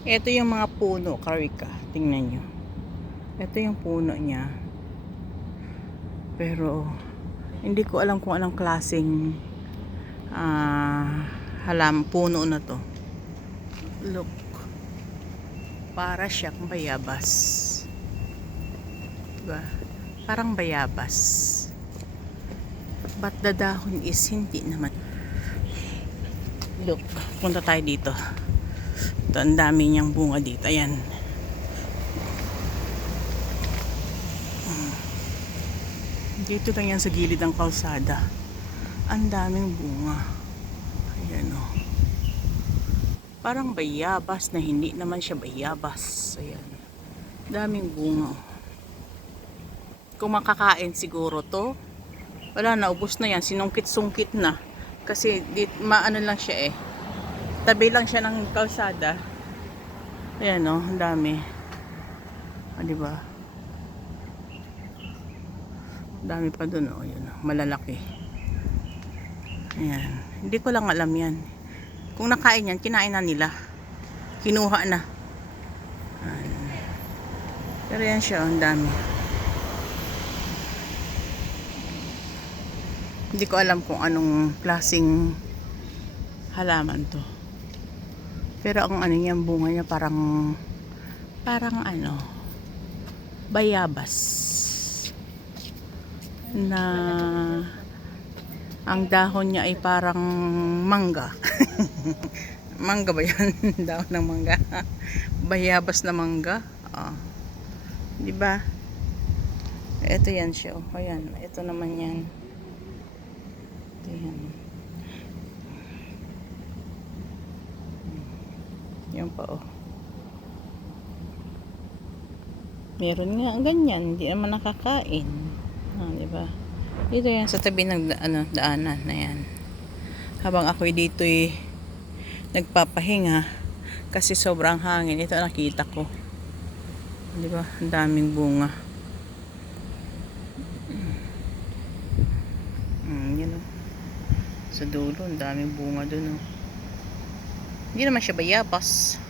Ito yung mga puno, karika. Tingnan nyo. Ito yung puno niya. Pero, hindi ko alam kung anong klaseng puno na to. Look. Para siyang bayabas. Diba? Parang bayabas. But the dahon is hindi naman. Look. Punta tayo dito. Ito, ang dami niyang bunga dito. Ayan. Dito lang yan sa gilid ng kalsada. Ang daming bunga. Ayan o. Parang bayabas na hindi naman siya bayabas. Ayan. Daming bunga. Kung makakain siguro to, wala na, ubos na yan. Sinungkit-sungkit na. Kasi maano lang siya eh. Tabi lang siya ng kalsada. Ayan o, ang dami. Diba? Dami pa dun o. Ayan, malalaki. Ayan. Hindi ko lang alam yan. Kung nakain yan, kinain na nila. Kinuha na. Ayan. Pero yan siya, ang dami. Hindi ko alam kung anong klaseng halaman to. Pero ang ano niya, bunga niya parang ano, bayabas. Na ang dahon niya ay parang mangga. Mangga ba yan? Dahon ng mangga. Bayabas na mangga. Oh. Di ba? Ito yan siya. Oh. Ayan. Ito naman yan. Ito yan. Yan pa oh. Meron nga ganyan. Hindi naman nakakain. Di ba? Dito yan sa tabi ng daanan na yan. Habang ako dito nagpapahinga kasi sobrang hangin. Ito nakita ko. Di ba? Ang daming bunga. Yan o. Sa dulo, ang daming bunga dun o. Hindi naman siya bayabas.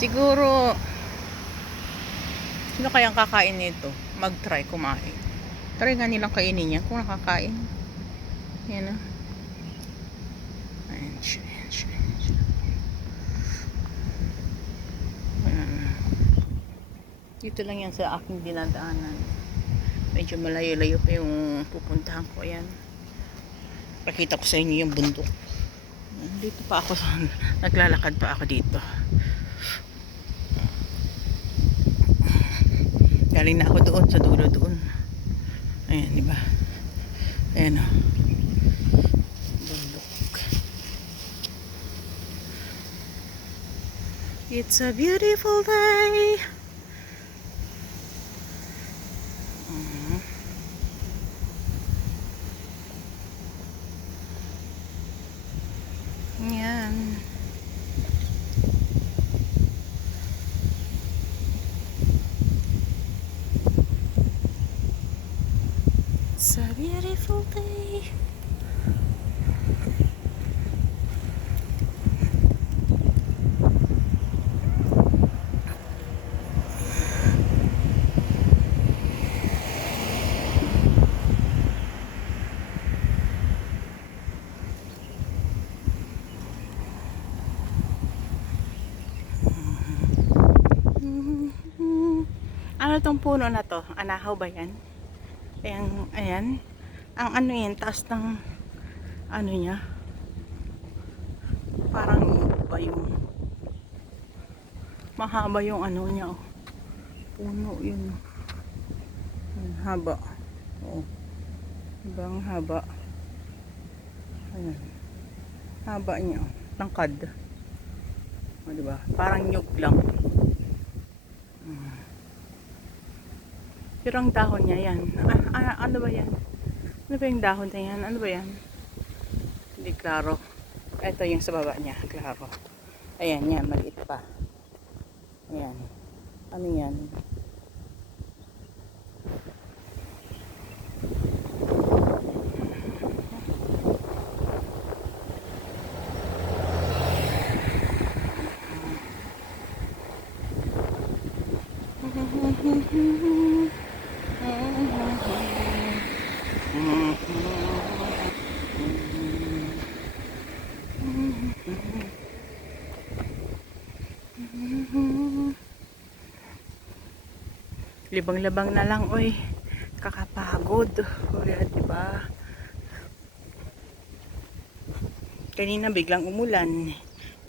Siguro sino kayang kakain nito? Mag-try kumain. Try nga nilang kainin yan kung nakakain. Yan o. Ayan siya. Dito lang yan sa aking dinadaanan. Medyo malayo-layo pa yung pupuntahan ko. Ayan. Pakita ko sa inyo yung bundok. Dito pa ako. Naglalakad pa ako dito. Galing na ako doon sa dulo doon. Ayan, di ba? Ayan o. Bundok. It's a beautiful day. Yan. It's a beautiful day. Ano tong puno na to? Anahaw ba yan? Ayan. Ang ano yan, taas ng ano niya. Parang ba yung mahaba yung ano niya oh. Puno yun. Haba. Oh. Ibang haba. Ayan. Haba niya oh. Tangkad. O, diba? Parang nyug lang. Pero ang dahon niya yan. Ano ba yan? Ano ba yung dahon na yan? Ano ba yan? Hindi klaro. Ito yung sa baba niya. Klaro. Ayan yan. Maliit pa. Ayan. Ano yan? Libang-labang na lang, oy. Kakapagod. O yan, diba? Kanina biglang umulan.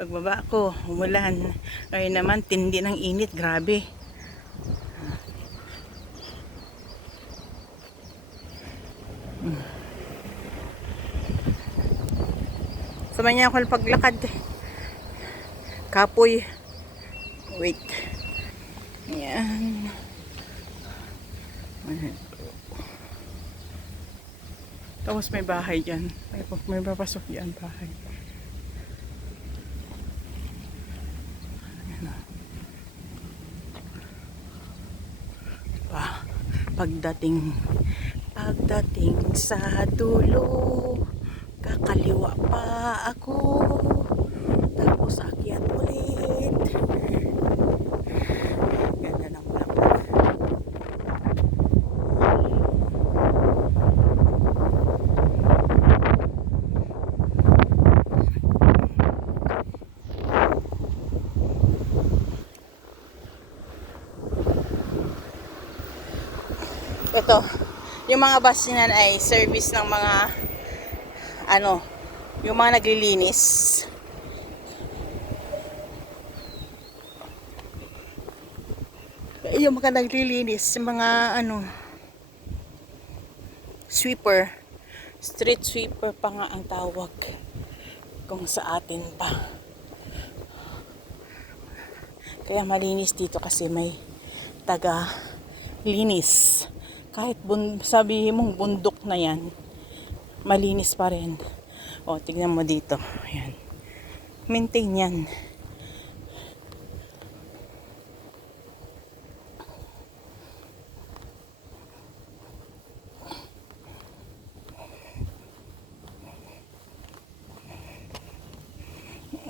Pagbaba ko, umulan. Ngayon naman, tindi ng init. Grabe. Sama niya ako paglakad. Kapoy. Wait. Yan. Tapos may bahay dyan. May papasok dyan bahay. Pagdating sa dulo, kakaliwa pa ako, tapos akyat ulit. Ganda ng bulaklak. Ito, yung mga bus niyan ay service ng mga yung mga naglilinis. Yung mga naglilinis, yung mga sweeper, street sweeper pa nga ang tawag kung sa atin pa. Kaya malinis dito kasi may taga linis. Kahit sabihin mong bundok na yan, malinis pa rin. O, tignan mo dito. Ayan. Maintain yan.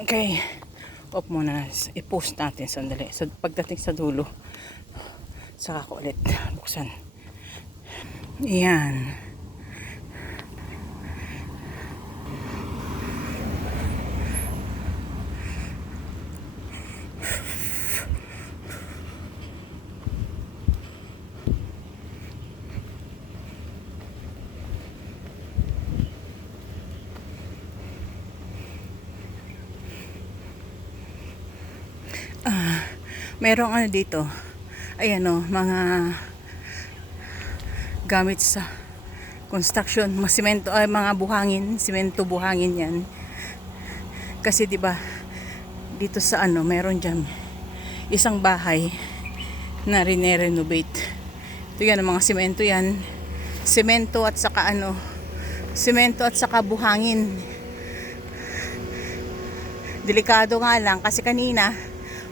Okay. Off muna. I-post natin sandali. So, pagdating sa dulo, saka ko ulit buksan. Ayan. Merong dito. Ayan mga gamit sa construction, mga semento, mga buhangin, semento buhangin 'yan. Kasi 'di ba dito sa meron diyan isang bahay na rine-renovate. Ito 'yan ang mga semento 'yan. Semento at saka buhangin. Delikado nga lang kasi kanina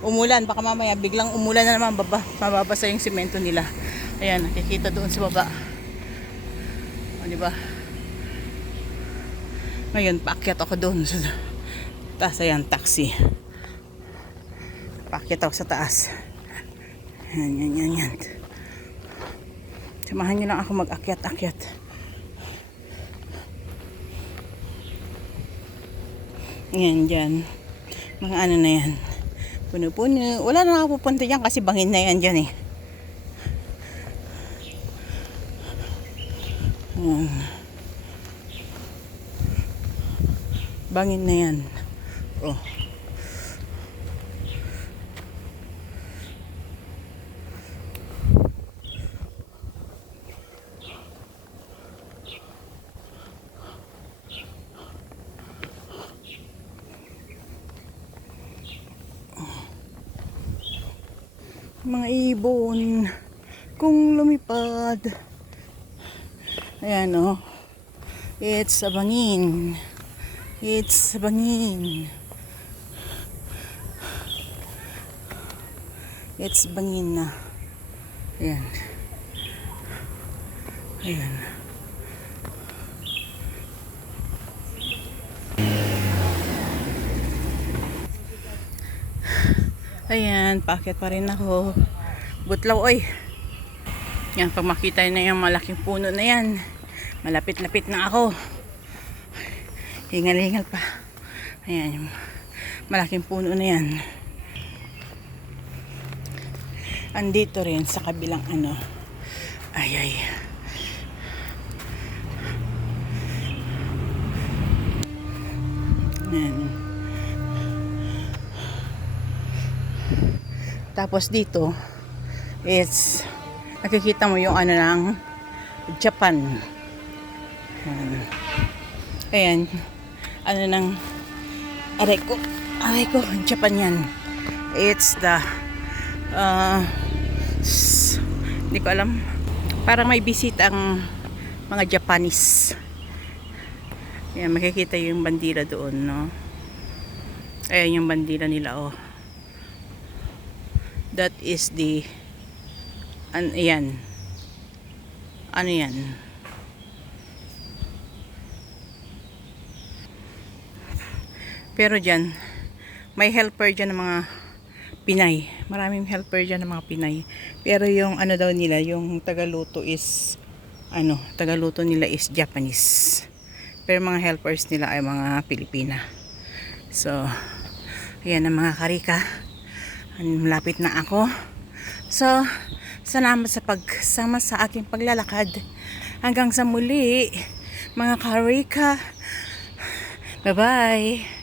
umulan, baka mamaya biglang umulan na naman, mababasa yung semento nila. Ayan, nakikita doon sa baba. O, diba? Ngayon, paakyat ako doon sa taas. Ayan, taxi. Paakyat ako sa taas. Yan. Samahan nyo lang ako mag-akyat-akyat. Yan, dyan. Mga na yan. Puno-puno. Wala na ako pupunta dyan kasi bangin na yan dyan eh. Bangin na yan. Oh. Mga ibon kung lumipad. Ayan it's a bangin. It's a bangin. It's bangin na. Ayan. Ayan, paakyat pa rin ako. Butlaw, oy. Yan, pag makita na yung malaking puno na yan, malapit-lapit na ako. Hingal-hingal pa. Ayan, Malaking puno na yan. Andito rin sa kabilang ano. Ay. Ayan. Tapos dito, it's nakikita mo yung ano ng Japan. Ayan. Ano ng aray ko, Japan yan. It's the hindi ko alam. Parang may visit ang mga Japanese. Ayan, makikita yung bandila doon, no? Ayan yung bandila nila, oh. That is the ayan. Ano yan? Pero dyan, may helper dyan ng mga Pinay. Maraming helper dyan ng mga Pinay. Pero yung ano daw nila, yung tagaluto nila is Japanese. Pero mga helpers nila ay mga Pilipina. So, ayan ang mga karika. Malapit na ako. So, salamat sa pagsama sa aking paglalakad. Hanggang sa muli, mga karika. Bye-bye.